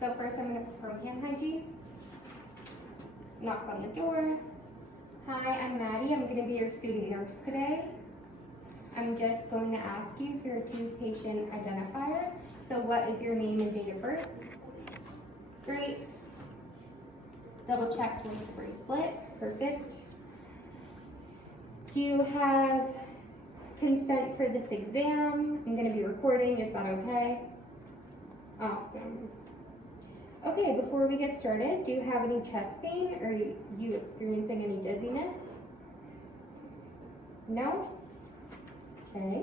So first I'm going to perform hand hygiene. Knock on the door. Hi, I'm Maddie. I'm going to be your student nurse today. I'm just going to ask you for your tooth patient identifier. So what is your name and date of birth? Great. Double check with the bracelet. Perfect. Do you have consent for this exam? I'm going to be recording. Is that okay? Awesome. Okay, before we get started, do you have any chest pain? Or are you experiencing any dizziness? No? Okay.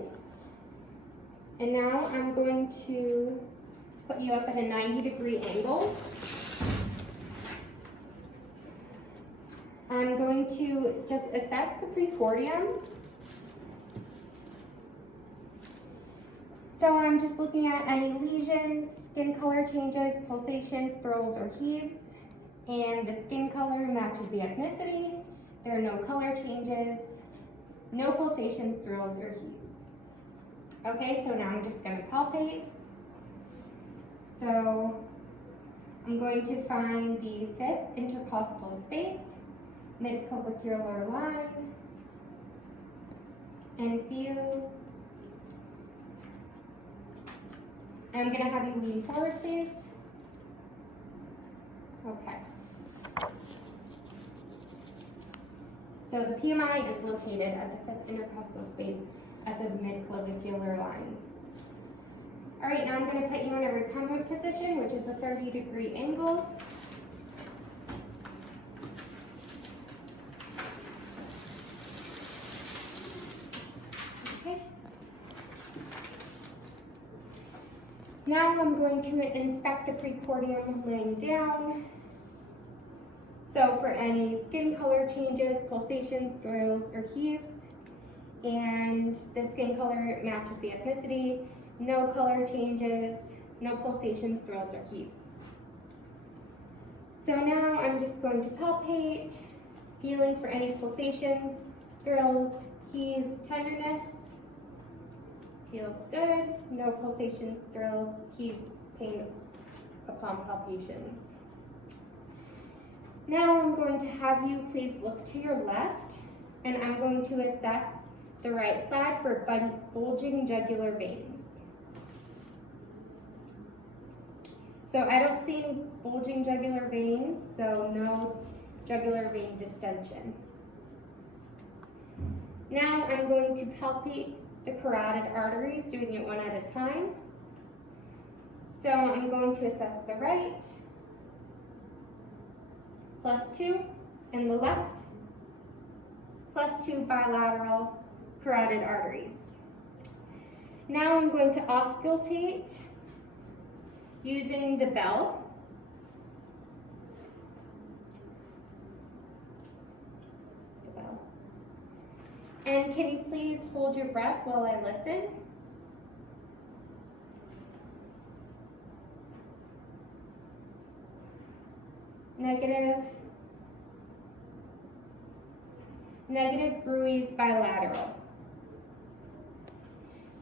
And now I'm going to put you up at a 90-degree angle. I'm going to just assess the precordium. So I'm just looking at any lesions, skin color changes, pulsations, thrills, or heaves. And the skin color matches the ethnicity. There are no color changes, no pulsations, thrills, or heaves. Okay, so now I'm just going to palpate. So I'm going to find the fifth intercostal space, mid-clavicular line, and feel. I'm going to have you lean forward, please. Okay. So the PMI is located at the fifth intercostal space at the mid-clavicular line. All right, now I'm going to put you in a recumbent position, which is a 30-degree angle. Okay. Now I'm going to inspect the precordium laying down. So for any skin color changes, pulsations, thrills, or heaves, and the skin color matches the ethnicity, no color changes, no pulsations, thrills, or heaves. So now I'm just going to palpate, feeling for any pulsations, thrills, heaves, tenderness. Feels good. No pulsations, thrills, heaves, pain upon palpations. Now I'm going to have you please look to your left, and I'm going to assess the right side for bulging jugular veins. So I don't see any bulging jugular veins, so no jugular vein distension. Now I'm going to palpate the carotid arteries, doing it one at a time. So I'm going to assess the right, +2, and the left, +2 bilateral carotid arteries. Now I'm going to auscultate using the bell. And can you please hold your breath while I listen? Negative. Negative bruise bilateral.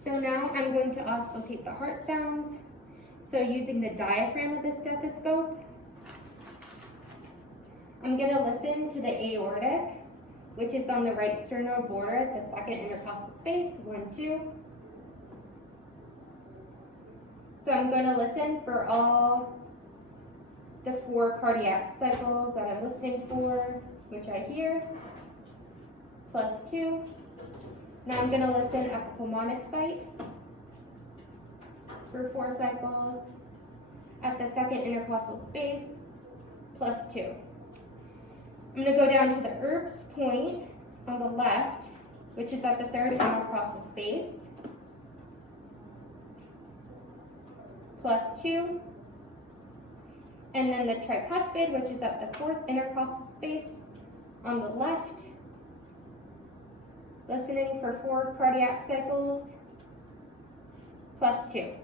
So now I'm going to auscultate the heart sounds. So using the diaphragm of the stethoscope, I'm going to listen to the aortic, which is on the right sternal border at the second intercostal space, 1, 2. So I'm going to listen for all the 4 cardiac cycles that I'm listening for, which I hear, +2. Now I'm going to listen at the pulmonic site for 4 cycles, at the second intercostal space, +2. I'm going to go down to the Erb's point on the left, which is at the third intercostal space, +2. And then the tricuspid, which is at the fourth intercostal space on the left, listening for 4 cardiac cycles, +2.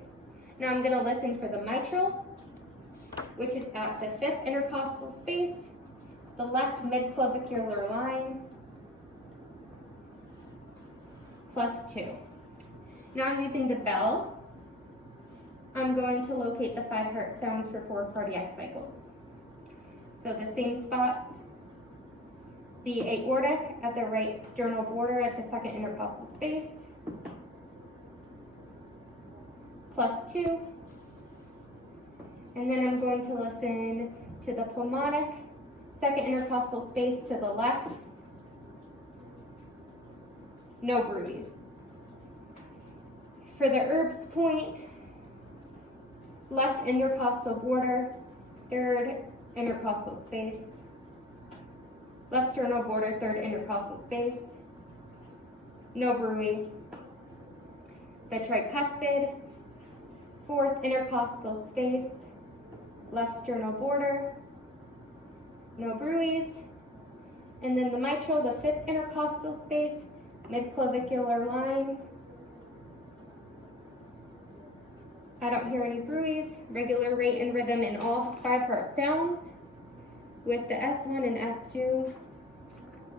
Now I'm going to listen for the mitral, which is at the fifth intercostal space, the left mid-clavicular line, +2. Now using the bell, I'm going to locate the 5 heart sounds for 4 cardiac cycles. So the same spots, the aortic at the right sternal border at the 2nd intercostal space, +2. And then I'm going to listen to the pulmonic, 2nd intercostal space to the left, no bruits. For the Erb's point, left intercostal border, 3rd intercostal space, left sternal border, 3rd intercostal space, no bruit. The tricuspid, 4th intercostal space, left sternal border, no bruits. And then the mitral, the 5th intercostal space, midclavicular line. I don't hear any bruits. Regular rate and rhythm in all 5 heart sounds with the S1 and S2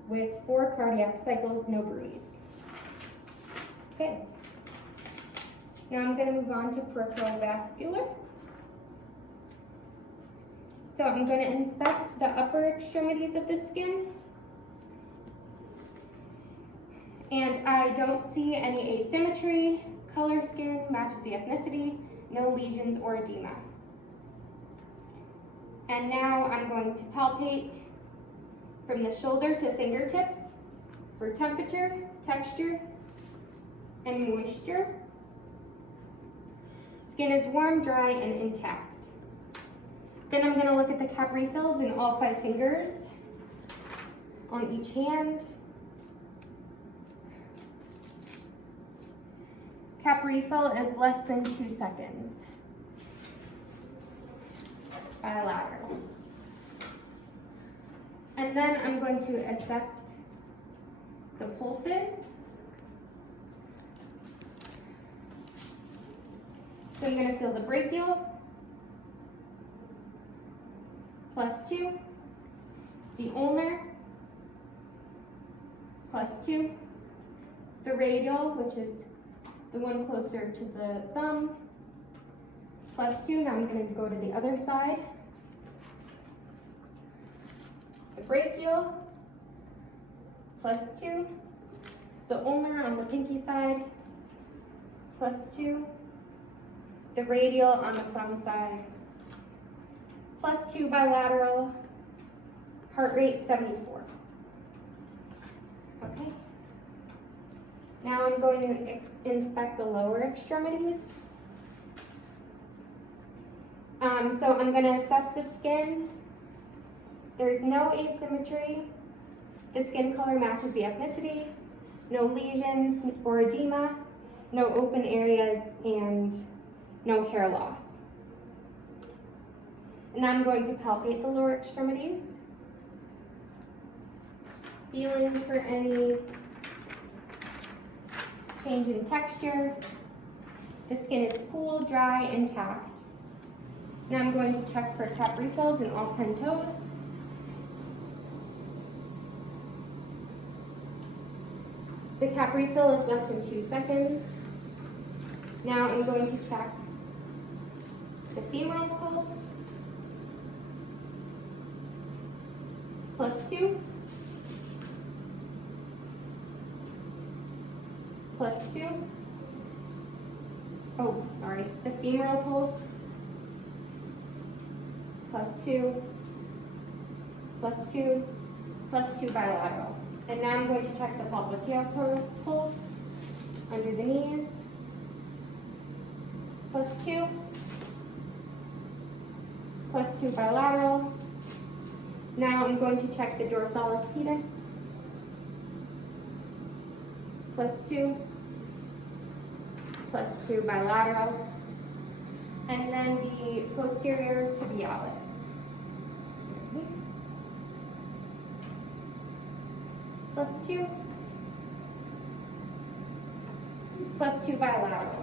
with 4 cardiac cycles, no bruits. Okay. Now I'm going to move on to peripheral vascular. So I'm going to inspect the upper extremities of the skin. And I don't see any asymmetry. Color skin matches the ethnicity, no lesions or edema. And now I'm going to palpate from the shoulder to fingertips for temperature, texture, and moisture. Skin is warm, dry, and intact. Then I'm going to look at the cap refills in all 5 fingers on each hand. Cap refill is less than 2 seconds. Bilateral. And then I'm going to assess the pulses. So I'm going to feel the brachial, +2, the ulnar, +2, the radial, which is the one closer to the thumb, +2. Now I'm going to go to the other side. The brachial, +2. The ulnar on the pinky side, +2. The radial on the thumb side, +2 bilateral, heart rate 74. Okay. Now I'm going to inspect the lower extremities. So I'm going to assess the skin. There's no asymmetry. The skin color matches the ethnicity. No lesions or edema. No open areas and no hair loss. And I'm going to palpate the lower extremities. Feeling for any change in texture. The skin is cool, dry, intact. Now I'm going to check for cap refills in all 10 toes. The cap refill is less than 2 seconds. Now I'm going to check the femoral pulse, +2, +2. Oh, sorry, the femoral pulse, +2, +2, +2 bilateral. And now I'm going to check the popliteal pulse under the knees, +2, +2 bilateral. Now I'm going to check the dorsalis pedis, +2, +2 bilateral, and then the posterior tibialis. +2, +2 bilateral.